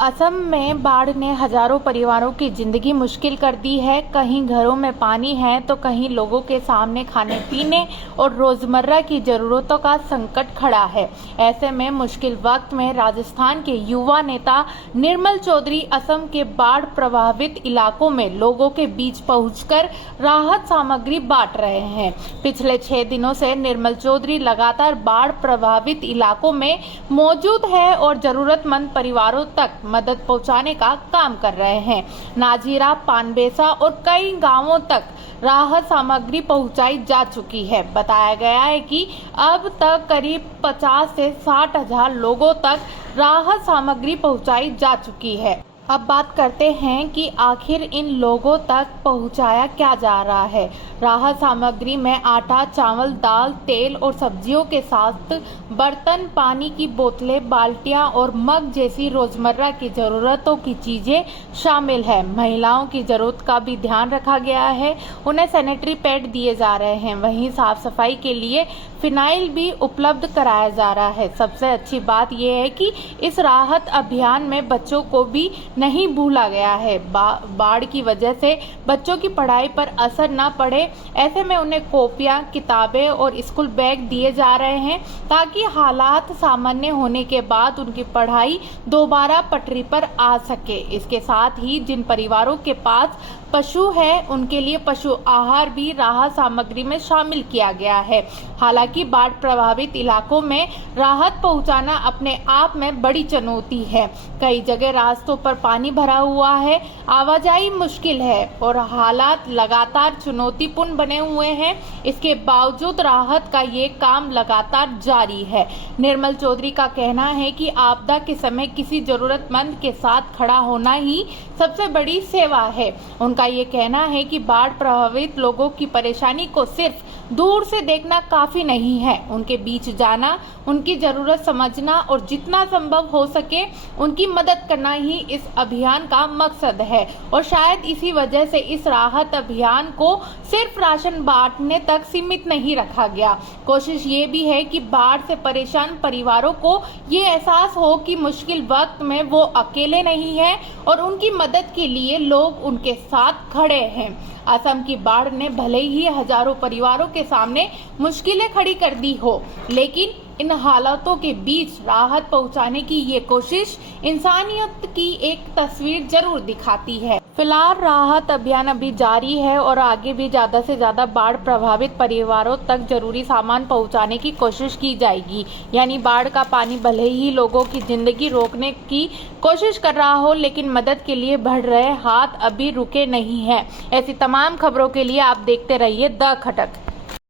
असम में बाढ़ ने हजारों परिवारों की जिंदगी मुश्किल कर दी है। कहीं घरों में पानी है तो कहीं लोगों के सामने खाने पीने और रोजमर्रा की जरूरतों का संकट खड़ा है। ऐसे में मुश्किल वक्त में राजस्थान के युवा नेता निर्मल चौधरी असम के बाढ़ प्रभावित इलाकों में लोगों के बीच पहुंचकर राहत सामग्री बांट रहे हैं। पिछले 6 दिनों से निर्मल चौधरी लगातार बाढ़ प्रभावित इलाकों में मौजूद है और जरूरतमंद परिवारों तक मदद पहुंचाने का काम कर रहे हैं। नाजीरा, पानबेसा और कई गांवों तक राहत सामग्री पहुंचाई जा चुकी है। बताया गया है कि अब तक करीब 50 से 60 हजार लोगों तक राहत सामग्री पहुंचाई जा चुकी है। अब बात करते हैं कि आखिर इन लोगों तक पहुंचाया क्या जा रहा है। राहत सामग्री में आटा, चावल, दाल, तेल और सब्जियों के साथ बर्तन, पानी की बोतलें, बाल्टियां और मग जैसी रोजमर्रा की जरूरतों की चीजें शामिल है। महिलाओं की जरूरत का भी ध्यान रखा गया है। उन्हें सैनिटरी पैड दिए जा रहे हैं। वहीं साफ सफाई के लिए फिनाइल भी उपलब्ध कराया जा रहा है। सबसे अच्छी बात यह है कि इस राहत अभियान में बच्चों को भी नहीं भूला गया है। बाढ़ की वजह से बच्चों की पढ़ाई पर असर न पड़े, ऐसे में उन्हें कॉपियां, किताबें और स्कूल बैग दिए जा रहे हैं ताकि हालात सामान्य होने के बाद उनकी पढ़ाई दोबारा पटरी पर आ सके। इसके साथ ही जिन परिवारों के पास पशु है उनके लिए पशु आहार भी राहत सामग्री में शामिल किया गया है। हालांकि बाढ़ प्रभावित इलाकों में राहत पहुंचाना अपने आप में बड़ी चुनौती है। कई जगह रास्तों पर पानी भरा हुआ है, आवाजाही मुश्किल है और हालात लगातार चुनौतीपूर्ण बने हुए हैं। इसके बावजूद राहत का ये काम लगातार जारी है। निर्मल चौधरी का कहना है कि आपदा के समय किसी जरूरतमंद के साथ खड़ा होना ही सबसे बड़ी सेवा है। उनका ये कहना है कि बाढ़ प्रभावित लोगों की परेशानी को सिर्फ दूर से देखना काफी नहीं है। उनके बीच जाना, उनकी जरूरत समझना और जितना संभव हो सके उनकी मदद करना ही इस अभियान का मकसद है। और शायद इसी वजह से इस राहत अभियान को सिर्फ राशन बांटने तक सीमित नहीं रखा गया। कोशिश ये भी है कि बाढ़ से परेशान परिवारों को ये एहसास हो कि मुश्किल वक्त में वो अकेले नहीं है और उनकी मदद के लिए लोग उनके साथ खड़े हैं। असम की बाढ़ ने भले ही हजारों परिवारों के सामने मुश्किलें खड़ी कर दी हो, लेकिन इन हालातों के बीच राहत पहुंचाने की ये कोशिश इंसानियत की एक तस्वीर जरूर दिखाती है। फिलहाल राहत अभियान अभी जारी है और आगे भी ज्यादा से ज्यादा बाढ़ प्रभावित परिवारों तक जरूरी सामान पहुंचाने की कोशिश की जाएगी। यानी बाढ़ का पानी भले ही लोगों की जिंदगी रोकने की कोशिश कर रहा हो, लेकिन मदद के लिए बढ़ रहे हाथ अभी रुके नहीं हैं। ऐसी तमाम खबरों के लिए आप देखते रहिए द खटक।